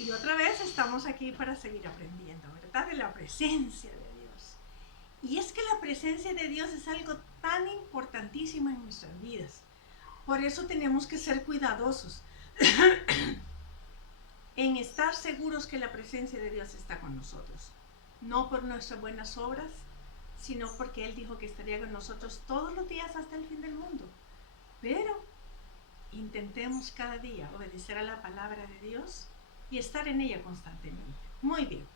Y otra vez estamos aquí para seguir aprendiendo, ¿verdad? De la presencia de Dios. Y es que la presencia de Dios es algo tan importantísimo en nuestras vidas. Por eso tenemos que ser cuidadosos en estar seguros que la presencia de Dios está con nosotros. No por nuestras buenas obras, sino porque Él dijo que estaría con nosotros todos los días hasta el fin del mundo. Pero intentemos cada día obedecer a la palabra de Dios y estar en ella constantemente. Muy bien.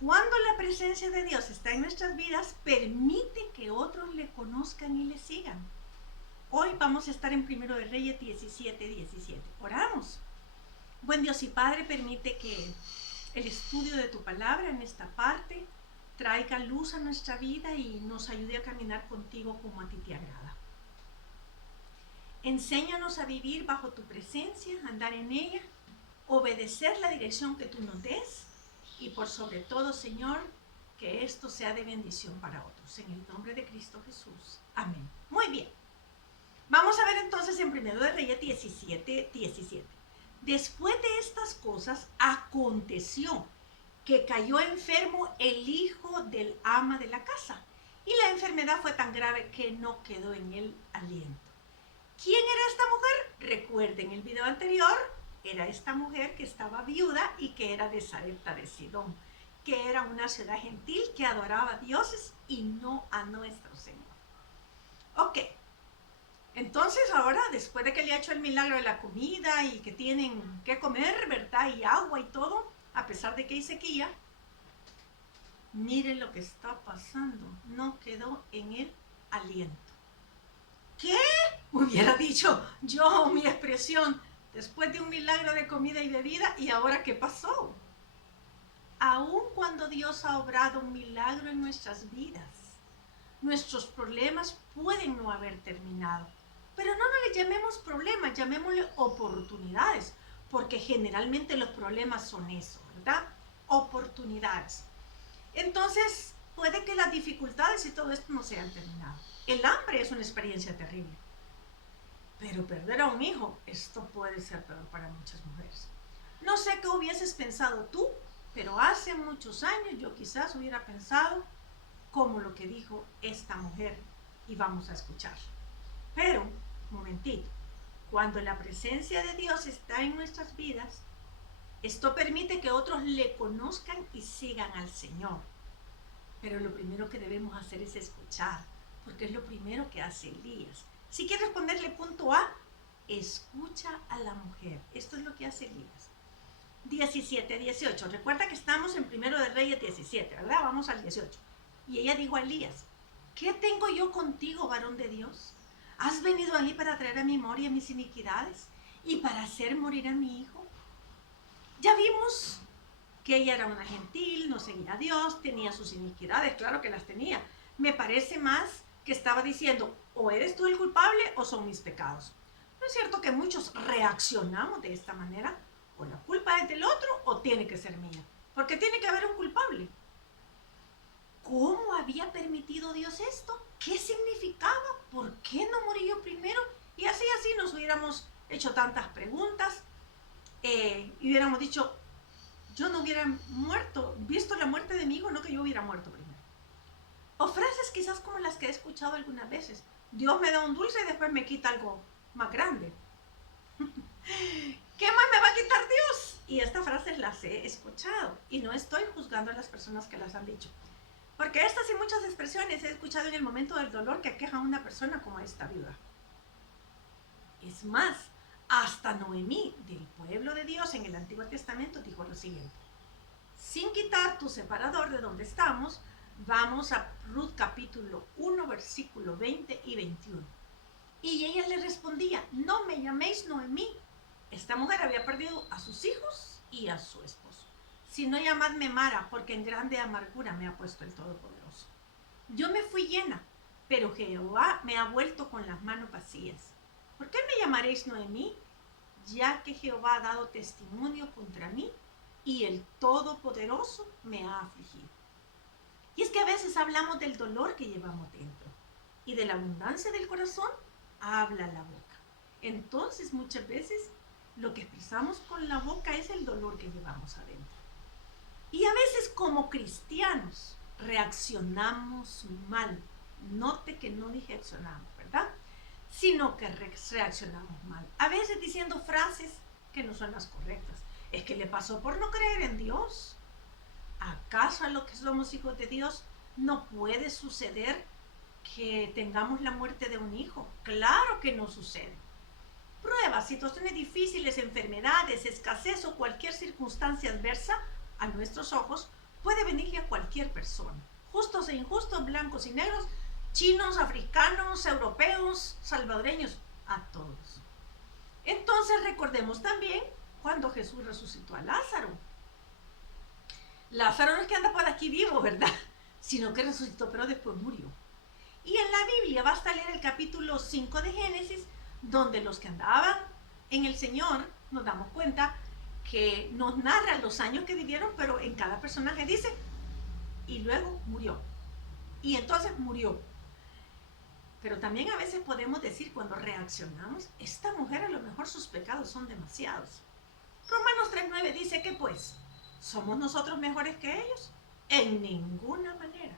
Cuando la presencia de Dios está en nuestras vidas, permite que otros le conozcan y le sigan. Hoy vamos a estar en 1 de Reyes 17:17. Oramos. Buen Dios y Padre, permite que el estudio de tu palabra en esta parte traiga luz a nuestra vida y nos ayude a caminar contigo como a ti te agrada. Enséñanos a vivir bajo tu presencia, andar en ella, obedecer la dirección que tú nos des y por sobre todo, Señor, que esto sea de bendición para otros. En el nombre de Cristo Jesús. Amén. Muy bien. Vamos a ver entonces en 1 de Reyes 17:17. Después de estas cosas, aconteció que cayó enfermo el hijo del ama de la casa, y la enfermedad fue tan grave que no quedó en él aliento. ¿Quién era esta mujer? Recuerden el video anterior, era esta mujer que estaba viuda y que era de Sarepta de Sidón, que era una ciudad gentil que adoraba a dioses y no a nuestro Señor. Ok. Entonces ahora, después de que le ha hecho el milagro de la comida y que tienen que comer, ¿verdad? Y agua y todo, a pesar de que hay sequía, miren lo que está pasando. No quedó en él aliento. ¿Qué? Hubiera dicho yo mi expresión después de un milagro de comida y bebida, ¿y ahora qué pasó? Aun cuando Dios ha obrado un milagro en nuestras vidas, nuestros problemas pueden no haber terminado. Pero no le llamemos problemas, llamémosle oportunidades, porque generalmente los problemas son eso, ¿verdad? Oportunidades. Entonces, puede que las dificultades y todo esto no se hayan terminado. El hambre es una experiencia terrible. Pero perder a un hijo, esto puede ser peor para muchas mujeres. No sé qué hubieses pensado tú, pero hace muchos años yo quizás hubiera pensado como lo que dijo esta mujer, y vamos a escuchar. Pero, momentito, cuando la presencia de Dios está en nuestras vidas, esto permite que otros le conozcan y sigan al Señor. Pero lo primero que debemos hacer es escuchar, porque es lo primero que hace Elías. Si quieres ponerle punto A, escucha a la mujer. Esto es lo que hace Elías. 17:18. Recuerda que estamos en 1 de Reyes 17, ¿verdad? Vamos al 18. Y ella dijo a Elías: ¿qué tengo yo contigo, varón de Dios? ¿Has venido a mí para traer a memoria mis iniquidades y para hacer morir a mi hijo? Ya vimos que ella era una gentil, no seguía a Dios, tenía sus iniquidades, claro que las tenía. Me parece más que estaba diciendo, o eres tú el culpable o son mis pecados. ¿No es cierto que muchos reaccionamos de esta manera? O la culpa es del otro o tiene que ser mía, porque tiene que haber un culpable. ¿Cómo había permitido Dios esto? ¿Qué significaba? ¿Por qué no morí yo primero? Y así nos hubiéramos hecho tantas preguntas y hubiéramos dicho, yo no hubiera muerto, visto la muerte de mi hijo, no que yo hubiera muerto primero. O frases quizás como las que he escuchado algunas veces. Dios me da un dulce y después me quita algo más grande. ¿Qué más me va a quitar Dios? Y estas frases las he escuchado y no estoy juzgando a las personas que las han dicho. Porque estas y muchas expresiones he escuchado en el momento del dolor que aqueja a una persona como esta viuda. Es más, hasta Noemí, del pueblo de Dios en el Antiguo Testamento, dijo lo siguiente. Sin quitar tu separador de donde estamos, vamos a Ruth capítulo 1, versículo 20 y 21. Y ella le respondía, no me llaméis Noemí. Esta mujer había perdido a sus hijos y a su esposo. Sino llamadme Mara, porque en grande amargura me ha puesto el Todopoderoso. Yo me fui llena, pero Jehová me ha vuelto con las manos vacías. ¿Por qué me llamaréis Noemí? Ya que Jehová ha dado testimonio contra mí y el Todopoderoso me ha afligido. Y es que a veces hablamos del dolor que llevamos dentro y de la abundancia del corazón habla la boca. Entonces muchas veces Lo que expresamos con la boca es el dolor que llevamos adentro. Y a veces como cristianos reaccionamos mal. Note que no dije accionamos, ¿verdad? Sino que reaccionamos mal. A veces diciendo frases que no son las correctas. Es que le pasó por no creer en Dios. ¿Acaso a los que somos hijos de Dios no puede suceder que tengamos la muerte de un hijo? Claro que no sucede. Pruebas, situaciones difíciles, enfermedades, escasez o cualquier circunstancia adversa a nuestros ojos puede venirle a cualquier persona. Justos e injustos, blancos y negros, chinos, africanos, europeos, salvadoreños, a todos. Entonces recordemos también cuando Jesús resucitó a Lázaro. Lázaro no es que anda por aquí vivo, ¿verdad? Sino que resucitó, pero después murió. Y en la Biblia basta leer el capítulo 5 de Génesis, donde los que andaban en el Señor nos damos cuenta que nos narra los años que vivieron, pero en cada personaje dice, y luego murió. Y entonces murió. Pero también a veces podemos decir cuando reaccionamos, esta mujer a lo mejor sus pecados son demasiados. Romanos 3:9 dice que pues, ¿somos nosotros mejores que ellos? En ninguna manera.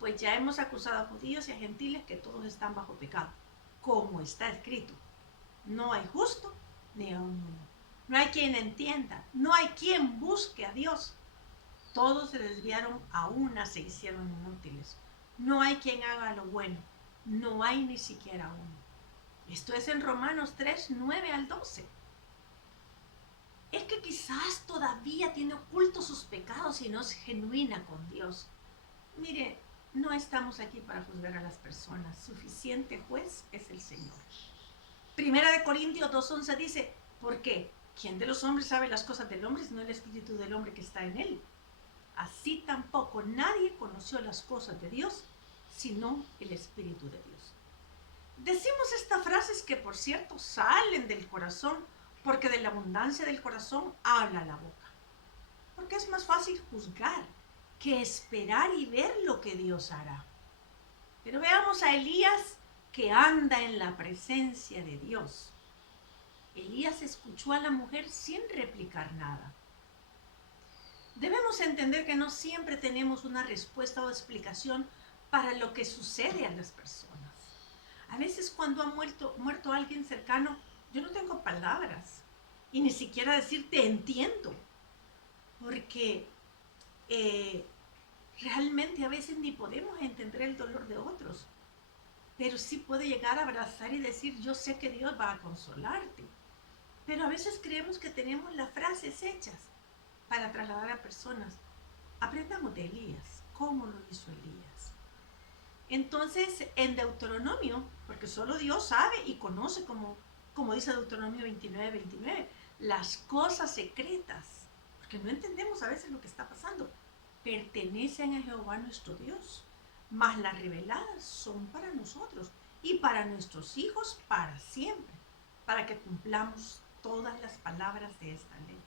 Pues ya hemos acusado a judíos y a gentiles que todos están bajo pecado. Como está escrito, no hay justo ni aun uno. No hay quien entienda, no hay quien busque a Dios. Todos se desviaron, a una se hicieron inútiles. No hay quien haga lo bueno, no hay ni siquiera uno. Esto es en Romanos 3:9 al 12. Es que quizás todavía tiene ocultos sus pecados y no es genuina con Dios. Mire, no estamos aquí para juzgar a las personas. Suficiente juez es el Señor. Primera de Corintios 2:11 dice, ¿por qué? ¿Quién de los hombres sabe las cosas del hombre sino el espíritu del hombre que está en él? Así tampoco nadie conoció las cosas de Dios sino el espíritu de Dios. Decimos estas frases que por cierto salen del corazón porque de la abundancia del corazón habla la boca. Porque es más fácil juzgar que esperar y ver lo que Dios hará. Pero veamos a Elías que anda en la presencia de Dios. Elías escuchó a la mujer sin replicar nada. Debemos entender que no siempre tenemos una respuesta o explicación para lo que sucede a las personas. A veces cuando ha muerto alguien cercano, yo no tengo palabras y ni siquiera decir te entiendo, porque realmente a veces ni podemos entender el dolor de otros, pero sí puede llegar a abrazar y decir yo sé que Dios va a consolarte, pero a veces creemos que tenemos las frases hechas para trasladar a personas. Aprendamos de Elías, cómo lo hizo Elías. Entonces en Deuteronomio, porque solo Dios sabe y conoce, como dice Deuteronomio 29:29, las cosas secretas, porque no entendemos a veces lo que está pasando, pertenecen a Jehová nuestro Dios, mas las reveladas son para nosotros y para nuestros hijos para siempre, para que cumplamos todas las palabras de esta ley.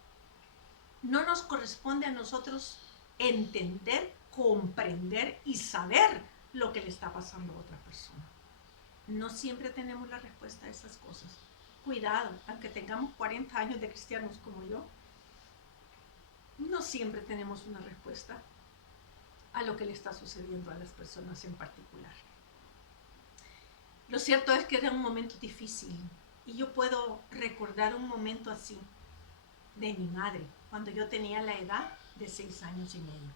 No nos corresponde a nosotros entender, comprender y saber lo que le está pasando a otra persona. No siempre tenemos la respuesta a esas cosas. Cuidado, aunque tengamos 40 años de cristianos como yo, no siempre tenemos una respuesta a lo que le está sucediendo a las personas en particular. Lo cierto es que era un momento difícil y yo puedo recordar un momento así de mi madre cuando yo tenía la edad de 6 años y medio.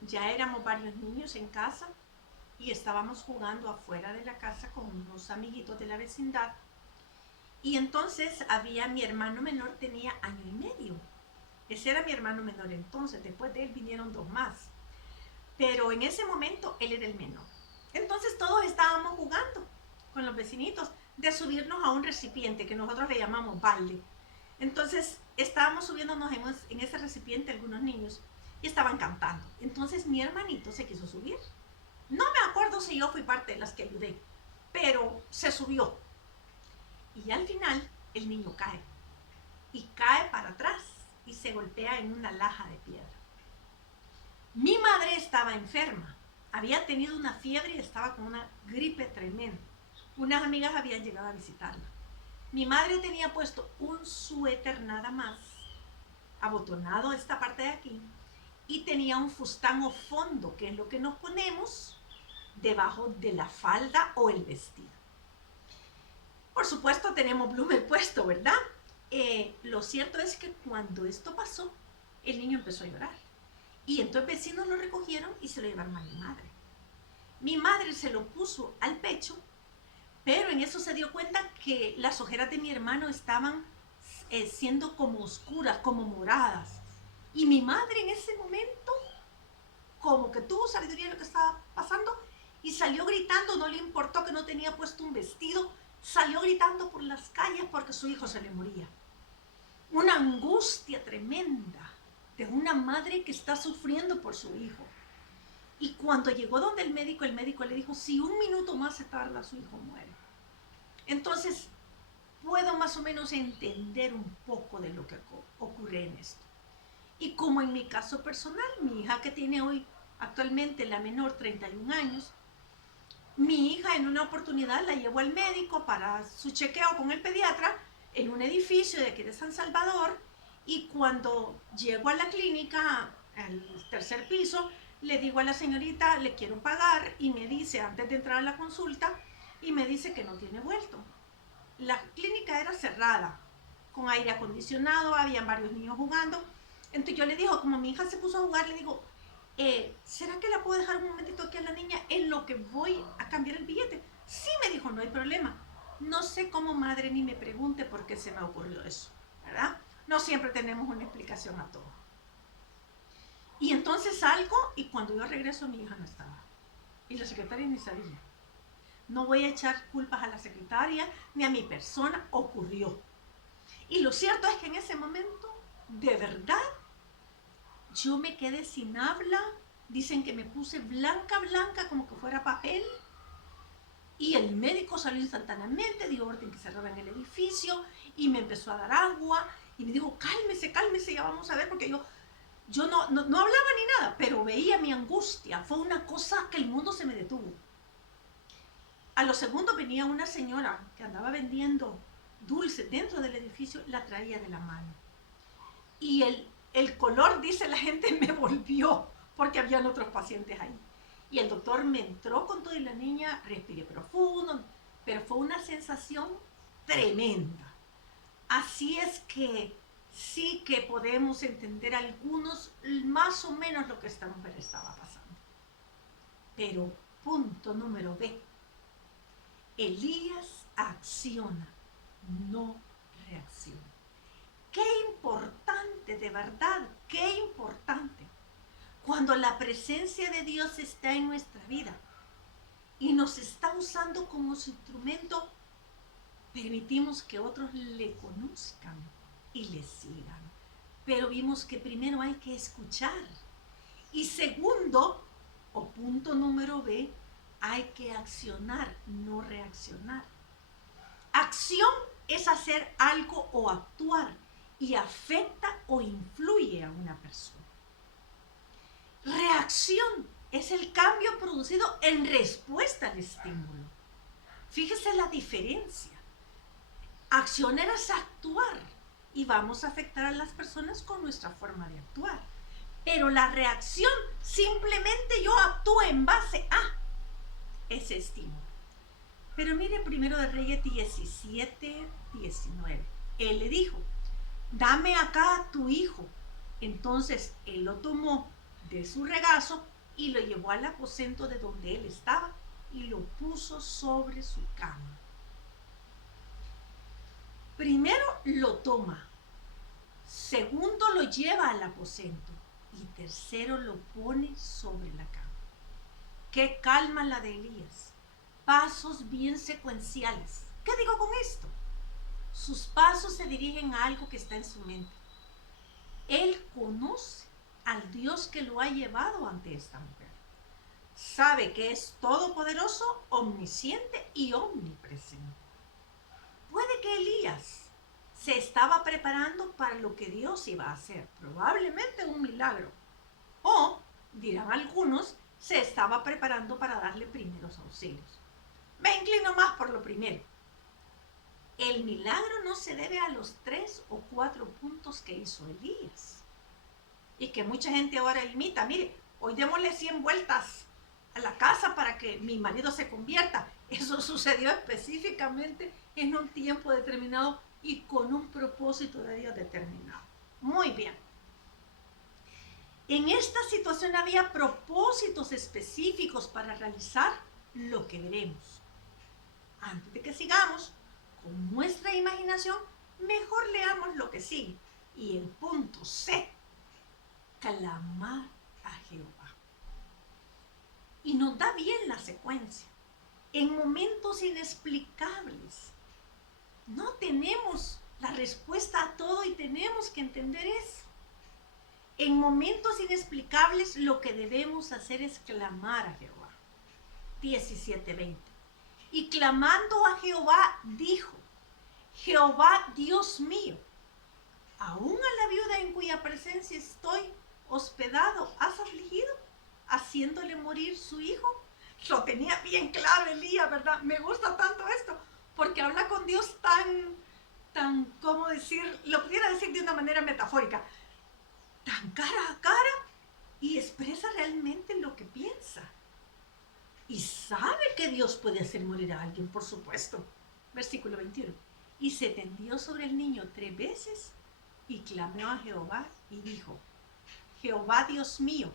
Ya éramos varios niños en casa y estábamos jugando afuera de la casa con unos amiguitos de la vecindad. Y entonces había mi hermano menor, tenía año y medio. Ese era mi hermano menor entonces, después de él vinieron 2 más. Pero en ese momento él era el menor. Entonces todos estábamos jugando con los vecinitos de subirnos a un recipiente que nosotros le llamamos balde. Entonces estábamos subiéndonos en ese recipiente algunos niños y estaban cantando. Entonces mi hermanito se quiso subir. No me acuerdo si yo fui parte de las que ayudé, pero se subió. Y al final el niño cae. Y cae para atrás y se golpea en una laja de piedra. Mi madre estaba enferma. Había tenido una fiebre y estaba con una gripe tremenda. Unas amigas habían llegado a visitarla. Mi madre tenía puesto un suéter nada más, abotonado esta parte de aquí, y tenía un fustán o fondo, que es lo que nos ponemos debajo de la falda o el vestido. Por supuesto tenemos Bloomer puesto, ¿verdad? Lo cierto es que cuando esto pasó, el niño empezó a llorar. Y entonces vecinos lo recogieron y se lo llevaron a mi madre. Mi madre se lo puso al pecho, pero en eso se dio cuenta que las ojeras de mi hermano estaban siendo como oscuras, como moradas. Y mi madre en ese momento como que tuvo sabiduría de lo que estaba pasando y salió gritando, no le importó que no tenía puesto un vestido, salió gritando por las calles porque su hijo se le moría. Una angustia tremenda de una madre que está sufriendo por su hijo. Y cuando llegó donde el médico le dijo, si un minuto más se tarda, su hijo muere. Entonces, puedo más o menos entender un poco de lo que ocurre en esto. Y como en mi caso personal, mi hija que tiene hoy actualmente la menor 31 años, mi hija en una oportunidad la llevó al médico para su chequeo con el pediatra en un edificio de aquí de San Salvador, y cuando llego a la clínica, al tercer piso, le digo a la señorita, le quiero pagar, y me dice, antes de entrar a la consulta, y me dice que no tiene vuelto. La clínica era cerrada, con aire acondicionado, habían varios niños jugando. Entonces yo le digo, como mi hija se puso a jugar, le digo, ¿será que la puedo dejar un momentito aquí a la niña en lo que voy a cambiar el billete? Sí, me dijo, no hay problema. No sé cómo madre ni me pregunte por qué se me ocurrió eso, ¿verdad? No siempre tenemos una explicación a todo. Y entonces salgo y cuando yo regreso mi hija no estaba. Y la secretaria ni sabía. No voy a echar culpas a la secretaria ni a mi persona, ocurrió. Y lo cierto es que en ese momento, de verdad, yo me quedé sin habla. Dicen que me puse blanca, blanca, como que fuera papel. Y el médico salió instantáneamente, dio orden que cerraran el edificio y me empezó a dar agua. Y me dijo, cálmese, cálmese, ya vamos a ver, porque yo no hablaba ni nada, pero veía mi angustia. Fue una cosa que el mundo se me detuvo. A los segundos venía una señora que andaba vendiendo dulces dentro del edificio, la traía de la mano. Y el color, dice la gente, me volvió porque habían otros pacientes ahí. Y el doctor me entró con todo y la niña respiré profundo, pero fue una sensación tremenda. Así es que sí que podemos entender algunos más o menos lo que esta mujer estaba pasando. Pero punto número B. Elías acciona, no reacciona. Qué importante, de verdad, qué importante. Cuando la presencia de Dios está en nuestra vida y nos está usando como su instrumento, permitimos que otros le conozcan y le sigan. Pero vimos que primero hay que escuchar. Y segundo, o punto número B, hay que accionar, no reaccionar. Acción es hacer algo o actuar y afecta o influye a una persona. Reacción es el cambio producido en respuesta al estímulo. Fíjese la diferencia. Accionar es actuar y vamos a afectar a las personas con nuestra forma de actuar. Pero la reacción, simplemente yo actúo en base a ese estímulo. Pero mire primero de Reyes 17, 19. Él le dijo, dame acá a tu hijo. Entonces él lo tomó de su regazo y lo llevó al aposento de donde él estaba y lo puso sobre su cama. Primero lo toma, segundo lo lleva al aposento y tercero lo pone sobre la cama. Qué calma la de Elías. Pasos bien secuenciales. ¿Qué digo con esto? Sus pasos se dirigen a algo que está en su mente. Él conoce al Dios que lo ha llevado ante esta mujer. Sabe que es todopoderoso, omnisciente y omnipresente. Puede que Elías se estaba preparando para lo que Dios iba a hacer, probablemente un milagro. O, dirán algunos, se estaba preparando para darle primeros auxilios. Me inclino más por lo primero. El milagro no se debe a los 3 o 4 puntos que hizo Elías y que mucha gente ahora imita. Mire, hoy démosle 100 vueltas a la casa para que mi marido se convierta. Eso sucedió específicamente en un tiempo determinado y con un propósito de Dios determinado. Muy bien. En esta situación había propósitos específicos para realizar lo que veremos. Antes de que sigamos con nuestra imaginación, mejor leamos lo que sigue. Y el punto C, clamar a Jehová. Y nos da bien la secuencia. En momentos inexplicables, no tenemos la respuesta a todo y tenemos que entender eso. En momentos inexplicables lo que debemos hacer es clamar a Jehová. 17:20. Y clamando a Jehová dijo, Jehová Dios mío, aún a la viuda en cuya presencia estoy hospedado, ¿has afligido, haciéndole morir su hijo? Lo tenía bien claro Elías, ¿verdad? Me gusta tanto esto, porque habla con Dios tan, ¿cómo decir? Lo pudiera decir de una manera metafórica, tan cara a cara y expresa realmente lo que piensa. Y sabe que Dios puede hacer morir a alguien, por supuesto. Versículo 21. Y se tendió sobre el niño 3 veces y clamó a Jehová y dijo, Jehová Dios mío,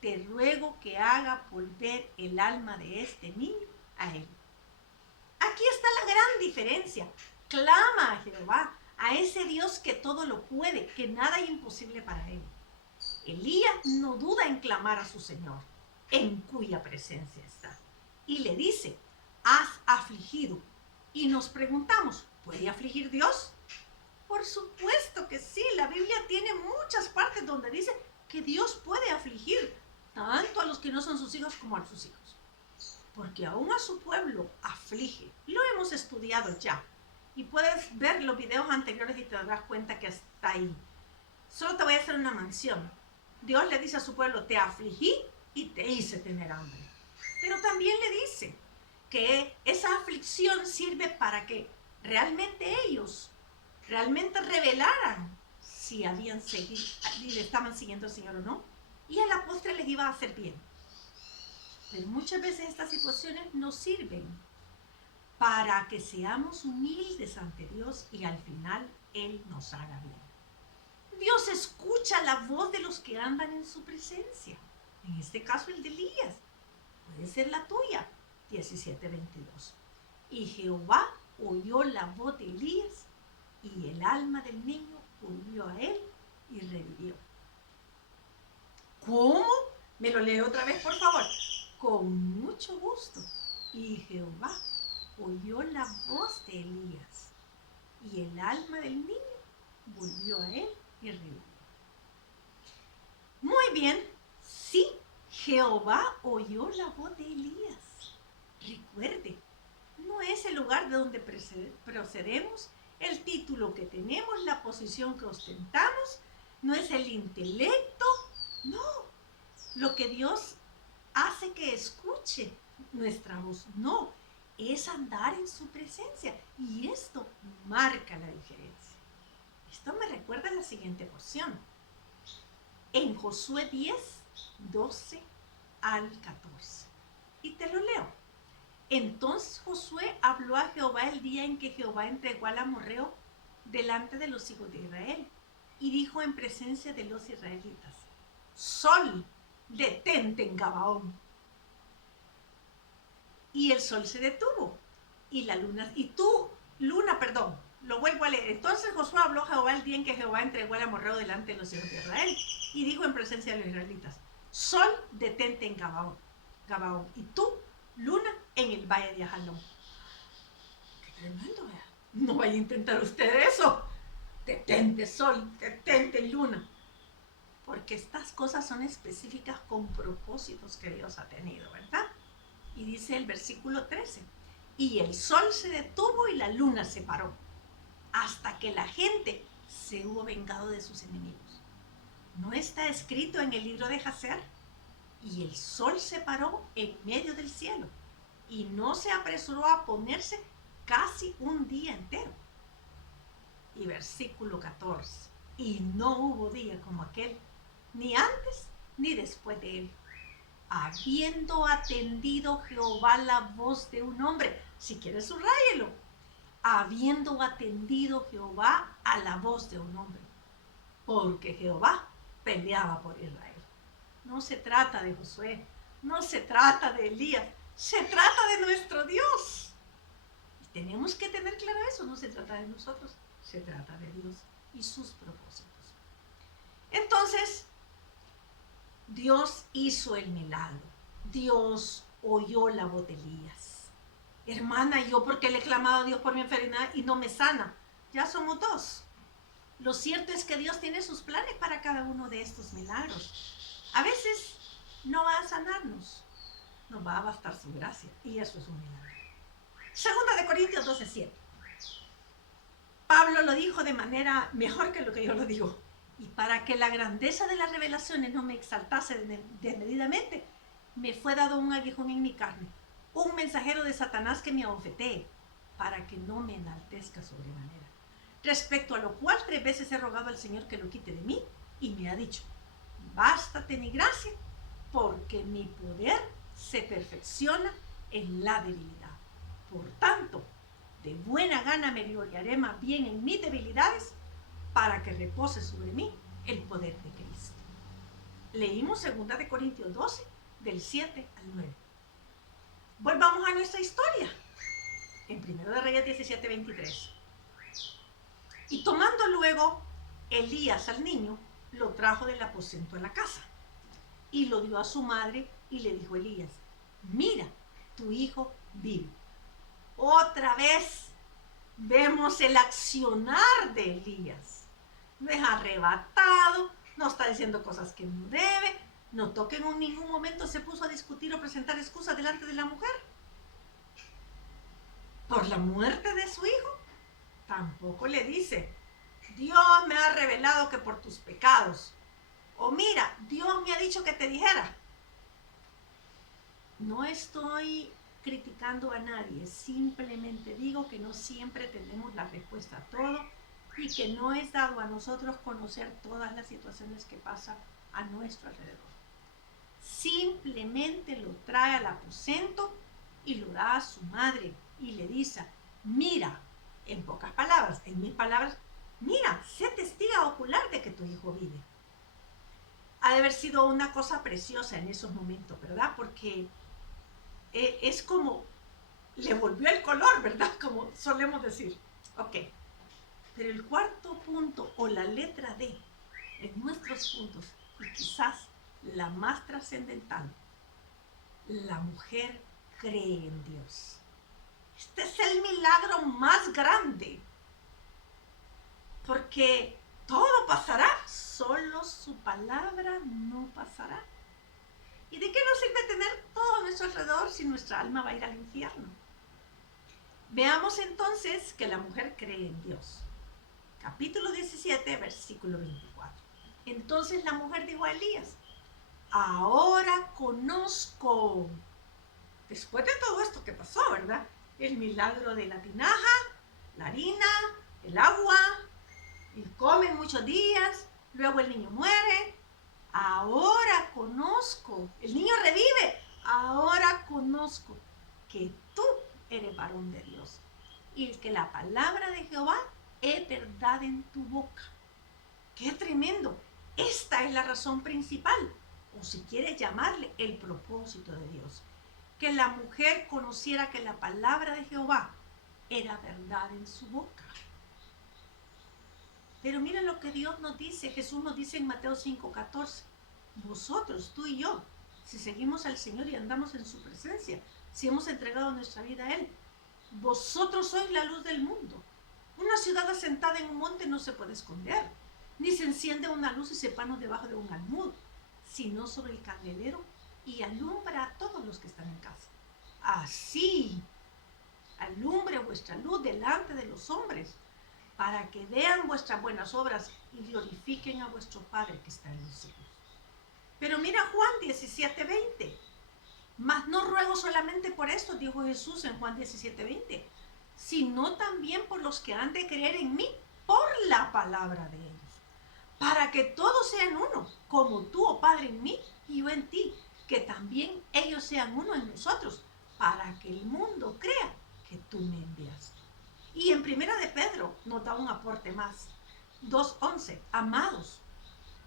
te ruego que haga volver el alma de este niño a él. Aquí está la gran diferencia. Clama a Jehová, a ese Dios que todo lo puede, que nada es imposible para él. Elías no duda en clamar a su Señor, en cuya presencia está. Y le dice, has afligido. Y nos preguntamos, ¿puede afligir Dios? Por supuesto que sí. La Biblia tiene muchas partes donde dice que Dios puede afligir tanto a los que no son sus hijos como a sus hijos. Porque aún a su pueblo aflige. Lo hemos estudiado ya. Y puedes ver los videos anteriores y te darás cuenta que está ahí. Solo te voy a hacer una mención. Dios le dice a su pueblo, te afligí y te hice tener hambre. Pero también le dice que esa aflicción sirve para que realmente ellos realmente revelaran si habían seguido, si estaban siguiendo al Señor o no. Y a la postre les iba a hacer bien. Pero muchas veces estas situaciones nos sirven para que seamos humildes ante Dios y al final Él nos haga bien. Dios escucha la voz de los que andan en su presencia. En este caso el de Elías. Puede ser la tuya. 17:22. Y Jehová oyó la voz de Elías y el alma del niño volvió a él y revivió. ¿Cómo? Me lo leo otra vez, por favor. Con mucho gusto. Y Jehová oyó la voz de Elías y el alma del niño volvió a él y revivió. Muy bien, sí, Jehová oyó la voz de Elías. Recuerde, no es el lugar de donde procedemos, el título que tenemos, la posición que ostentamos, no es el intelecto, no. Lo que Dios hace que escuche nuestra voz, no, es andar en su presencia. Y esto marca la diferencia. Esto me recuerda a la siguiente porción. En Josué 10, 12 al 14. Y te lo leo. Entonces Josué habló a Jehová el día en que Jehová entregó al amorreo delante de los hijos de Israel. Y dijo en presencia de los israelitas, Sol, detente en Gabaón. Y el sol se detuvo. Y la luna, lo vuelvo a leer. Entonces Josué habló a Jehová el día en que Jehová entregó al amorreo delante de los hijos de Israel. Y dijo en presencia de los israelitas, Sol, detente en Gabaón. Y tú, luna, en el valle de Ajalón. Qué tremendo, ¿verdad? No vaya a intentar usted eso. Detente, sol, detente, luna. Porque estas cosas son específicas con propósitos que Dios ha tenido, ¿verdad? Y dice el versículo 13, y el sol se detuvo y la luna se paró, hasta que la gente se hubo vengado de sus enemigos. ¿No está escrito en el libro de Jacer? Y el sol se paró en medio del cielo, y no se apresuró a ponerse casi un día entero. Y versículo 14. Y no hubo día como aquel, ni antes ni después de él, habiendo atendido Jehová la voz de un hombre. Si quieres, subrayelo. Habiendo atendido Jehová a la voz de un hombre. Porque Jehová peleaba por Israel. No se trata de Josué, no se trata de Elías, se trata de nuestro Dios. Y tenemos que tener claro eso, no se trata de nosotros, se trata de Dios y sus propósitos. Entonces, Dios hizo el milagro. Dios oyó la voz de Elías. Hermana, ¿yo por qué le he clamado a Dios por mi enfermedad y no me sana? Ya somos dos. Lo cierto es que Dios tiene sus planes para cada uno de estos milagros. A veces no va a sanarnos, nos va a bastar su gracia, y eso es un milagro. Segunda de Corintios 12:7. Pablo lo dijo de manera mejor que lo que yo lo digo. Y para que la grandeza de las revelaciones no me exaltase desmedidamente, me fue dado un aguijón en mi carne, un mensajero de Satanás que me abofetee, para que no me enaltezca sobremanera. Respecto a lo cual 3 veces he rogado al Señor que lo quite de mí, y me ha dicho: bástate mi gracia, porque mi poder se perfecciona en la debilidad. Por tanto, de buena gana me gloriaré más bien en mis debilidades, para que repose sobre mí el poder de Cristo. Leímos 2 de Corintios 12, del 7 al 9. Volvamos a nuestra historia. En 1 de Reyes 17:23. Y tomando luego Elías al niño, lo trajo del aposento a la casa, y lo dio a su madre, y le dijo Elías: mira, tu hijo vive. Otra vez vemos el accionar de Elías. No es arrebatado, no está diciendo cosas que no debe, notó que en ningún momento se puso a discutir o presentar excusas delante de la mujer por la muerte de su hijo. Tampoco le dice: Dios me ha revelado que por tus pecados, o mira, Dios me ha dicho que te dijera. No estoy criticando a nadie, simplemente digo que no siempre tenemos la respuesta a todo, y que no es dado a nosotros conocer todas las situaciones que pasan a nuestro alrededor. Simplemente lo trae al aposento y lo da a su madre y le dice: mira, en pocas palabras, en mis palabras, mira, sé testiga ocular de que tu hijo vive. Ha de haber sido una cosa preciosa en esos momentos, ¿verdad? Porque es como le volvió el color, ¿verdad? Como solemos decir. Ok. Pero el cuarto punto, o la letra D, en nuestros puntos, y quizás la más trascendental: la mujer cree en Dios. Este es el milagro más grande, porque todo pasará, solo su palabra no pasará. ¿Y de qué nos sirve tener todo a nuestro alrededor si nuestra alma va a ir al infierno? Veamos entonces que la mujer cree en Dios. Capítulo 17, versículo 24. Entonces la mujer dijo a Elías: ahora conozco, después de todo esto que pasó, ¿verdad? El milagro de la tinaja, la harina, el agua, y comen muchos días, luego el niño muere. Ahora conozco, el niño revive. Ahora conozco que tú eres varón de Dios, y que la palabra de Jehová es verdad en tu boca. ¡Qué tremendo! Esta es la razón principal, o si quieres llamarle el propósito de Dios: que la mujer conociera que la palabra de Jehová era verdad en su boca. Pero mira lo que Dios nos dice, Jesús nos dice en Mateo 5:14. Vosotros, tú y yo, si seguimos al Señor y andamos en su presencia, si hemos entregado nuestra vida a Él, vosotros sois la luz del mundo. Una ciudad asentada en un monte no se puede esconder, ni se enciende una luz y se pone debajo de un almud, sino sobre el candelero, y alumbra a todos los que están en casa. Así alumbre vuestra luz delante de los hombres, para que vean vuestras buenas obras y glorifiquen a vuestro Padre que está en los cielos. Pero mira Juan 17:20. Mas no ruego solamente por esto, dijo Jesús en Juan 17:20, sino también por los que han de creer en mí por la palabra de ellos, para que todos sean uno, como tú, oh Padre, en mí y yo en ti, que también ellos sean uno en nosotros, para que el mundo crea que tú me enviaste. Y en Primera de Pedro nos da un aporte más. 2:11. Amados,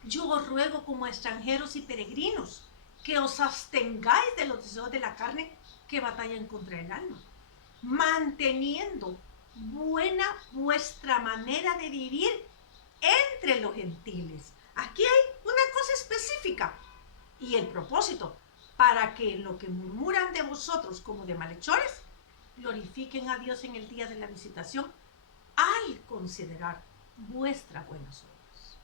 yo os ruego como extranjeros y peregrinos que os abstengáis de los deseos de la carne que batallan contra el alma, manteniendo buena vuestra manera de vivir entre los gentiles. Aquí hay una cosa específica y el propósito, para que en lo que murmuran de vosotros como de malhechores, glorifiquen a Dios en el día de la visitación al considerar vuestras buenas obras.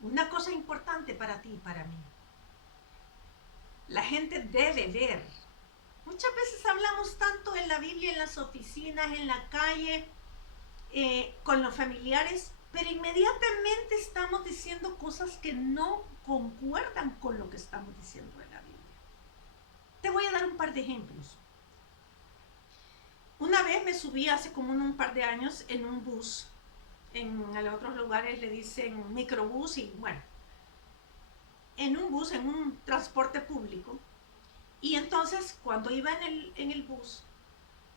Una cosa importante para ti y para mí. La gente debe ver. Muchas veces hablamos tanto en la Biblia, en las oficinas, en la calle, con los familiares, pero inmediatamente estamos diciendo cosas que no concuerdan con lo que estamos diciendo en la Biblia. Te voy a dar un par de ejemplos. Una vez me subí hace como un par de años en un bus. En otros lugares le dicen microbús y bueno, en un bus, en un transporte público. Y entonces cuando iba en el bus,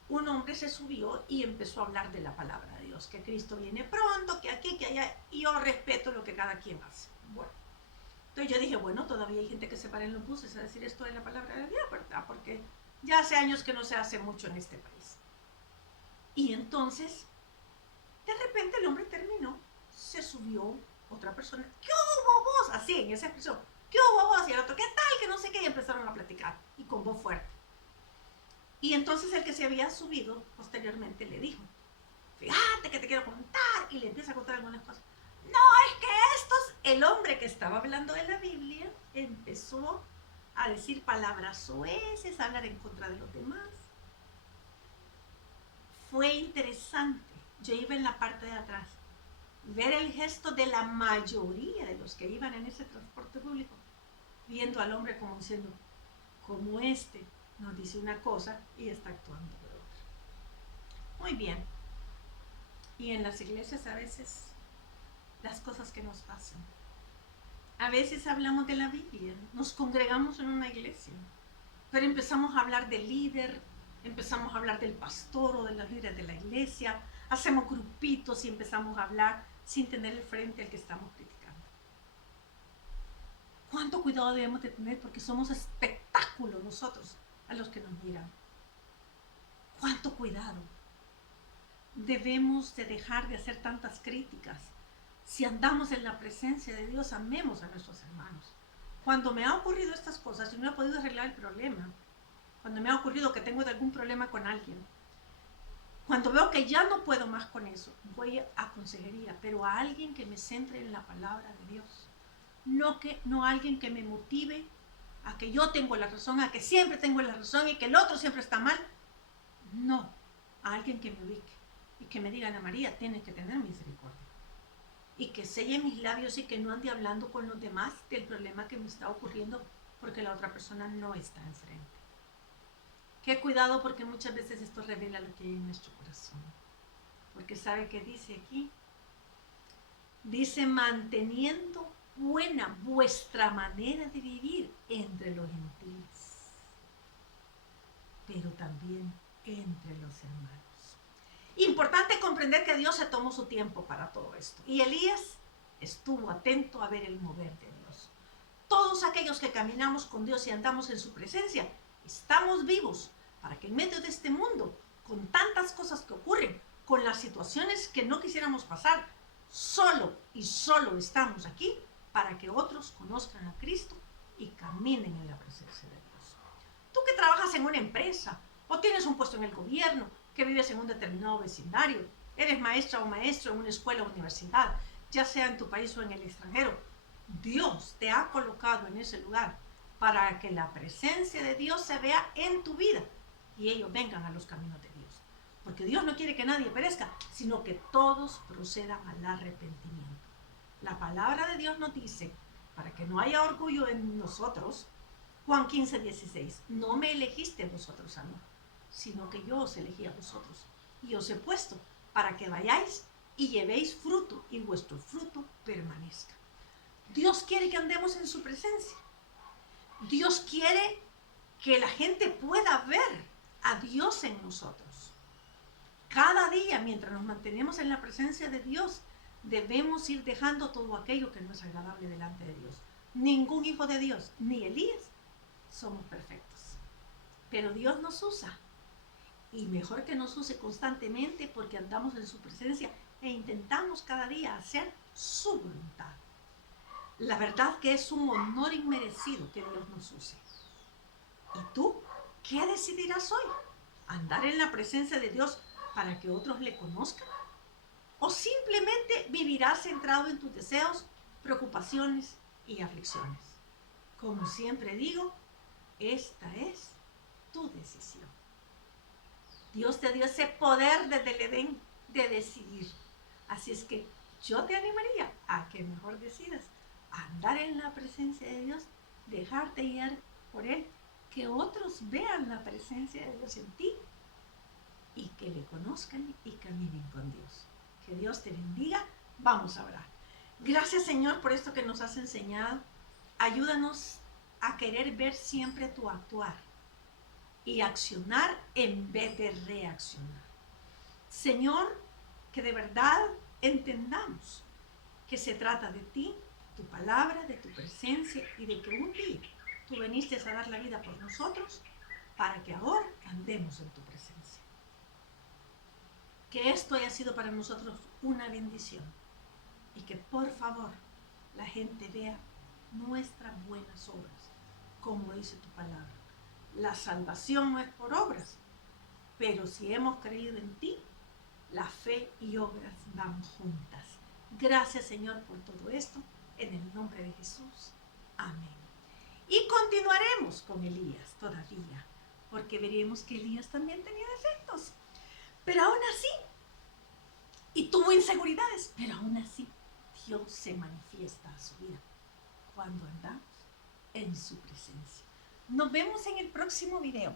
un hombre se subió y empezó a hablar de la palabra de Dios, que Cristo viene pronto, que aquí, que allá, y yo respeto lo que cada quien hace. Bueno, entonces yo dije, bueno, todavía hay gente que se para en los buses a decir esto de la palabra de Dios, ¿verdad? Porque ya hace años que no se hace mucho en este país. Y entonces, de repente el hombre terminó, se subió otra persona, ¿qué hubo vos? Así, en esa expresión, ¿qué hubo vos? Y el otro, ¿qué tal? Que no sé qué, y empezaron a platicar, y con voz fuerte. Y entonces el que se había subido posteriormente le dijo, fíjate que te quiero contar, y le empieza a contar algunas cosas. No, es que el hombre que estaba hablando de la Biblia, empezó a decir palabras soeces, a hablar en contra de los demás. Fue interesante, yo iba en la parte de atrás, ver el gesto de la mayoría de los que iban en ese transporte público, viendo al hombre como diciendo, como nos dice una cosa y está actuando de otra. Muy bien. Y en las iglesias a veces las cosas que nos pasan. A veces hablamos de la Biblia, nos congregamos en una iglesia, pero empezamos a hablar del líder, empezamos a hablar del pastor o de los líderes de la iglesia, hacemos grupitos y empezamos a hablar sin tener el frente al que estamos criticando. ¿Cuánto cuidado debemos de tener? Porque somos espectáculo nosotros a los que nos miran. ¿Cuánto cuidado? Debemos de dejar de hacer tantas críticas. Si andamos en la presencia de Dios, amemos a nuestros hermanos. Cuando me ha ocurrido estas cosas y no he podido arreglar el problema, cuando me ha ocurrido que tengo algún problema con alguien, cuando veo que ya no puedo más con eso, voy a consejería, pero a alguien que me centre en la palabra de Dios. No a alguien que me motive a que yo tengo la razón, a que siempre tengo la razón y que el otro siempre está mal. No, a alguien que me ubique y que me diga, Ana María, tienes que tener misericordia. Y que selle mis labios y que no ande hablando con los demás del problema que me está ocurriendo porque la otra persona no está enfrente. Qué cuidado, porque muchas veces esto revela lo que hay en nuestro corazón. Porque ¿sabe qué dice aquí? Dice, manteniendo buena vuestra manera de vivir entre los gentiles, pero también entre los hermanos. Importante comprender que Dios se tomó su tiempo para todo esto. Y Elías estuvo atento a ver el mover de Dios. Todos aquellos que caminamos con Dios y andamos en su presencia, estamos vivos para que en medio de este mundo, con tantas cosas que ocurren, con las situaciones que no quisiéramos pasar, solo estamos aquí para que otros conozcan a Cristo y caminen en la presencia de Dios. Tú que trabajas en una empresa o tienes un puesto en el gobierno, que vives en un determinado vecindario, eres maestra o maestro en una escuela o universidad, ya sea en tu país o en el extranjero, Dios te ha colocado en ese lugar para que la presencia de Dios se vea en tu vida y ellos vengan a los caminos de Dios. Porque Dios no quiere que nadie perezca, sino que todos procedan al arrepentimiento. La palabra de Dios nos dice, para que no haya orgullo en nosotros, Juan 15:16, no me elegiste vosotros a mí, sino que yo os elegí a vosotros y os he puesto para que vayáis y llevéis fruto y vuestro fruto permanezca. Dios quiere que andemos en su presencia. Dios quiere que la gente pueda ver a Dios en nosotros. Cada día, mientras nos mantenemos en la presencia de Dios, debemos ir dejando todo aquello que no es agradable delante de Dios. Ningún hijo de Dios, ni Elías, somos perfectos. Pero Dios nos usa. Y mejor que nos use constantemente porque andamos en su presencia e intentamos cada día hacer su voluntad. La verdad que es un honor inmerecido que Dios nos use. ¿Y tú qué decidirás hoy? ¿Andar en la presencia de Dios para que otros le conozcan? ¿O simplemente vivirás centrado en tus deseos, preocupaciones y aflicciones? Como siempre digo, esta es tu decisión. Dios te dio ese poder desde el Edén de decidir. Así es que yo te animaría a que mejor decidas andar en la presencia de Dios, dejarte guiar por Él, que otros vean la presencia de Dios en ti y que le conozcan y caminen con Dios. Que Dios te bendiga. Vamos a orar. Gracias, Señor, por esto que nos has enseñado. Ayúdanos a querer ver siempre tu actuar y accionar en vez de reaccionar. Señor, que de verdad entendamos que se trata de ti, tu palabra, de tu presencia y de que un día tú viniste a dar la vida por nosotros para que ahora andemos en tu presencia. Que esto haya sido para nosotros una bendición y que por favor la gente vea nuestras buenas obras, como dice tu palabra. La salvación no es por obras, pero si hemos creído en ti, la fe y obras van juntas. Gracias, Señor, por todo esto, en el nombre de Jesús. Amén. Y continuaremos con Elías todavía, porque veremos que Elías también tenía defectos, pero aún así, y tuvo inseguridades, pero aún así, Dios se manifiesta a su vida cuando andamos en su presencia. Nos vemos en el próximo video.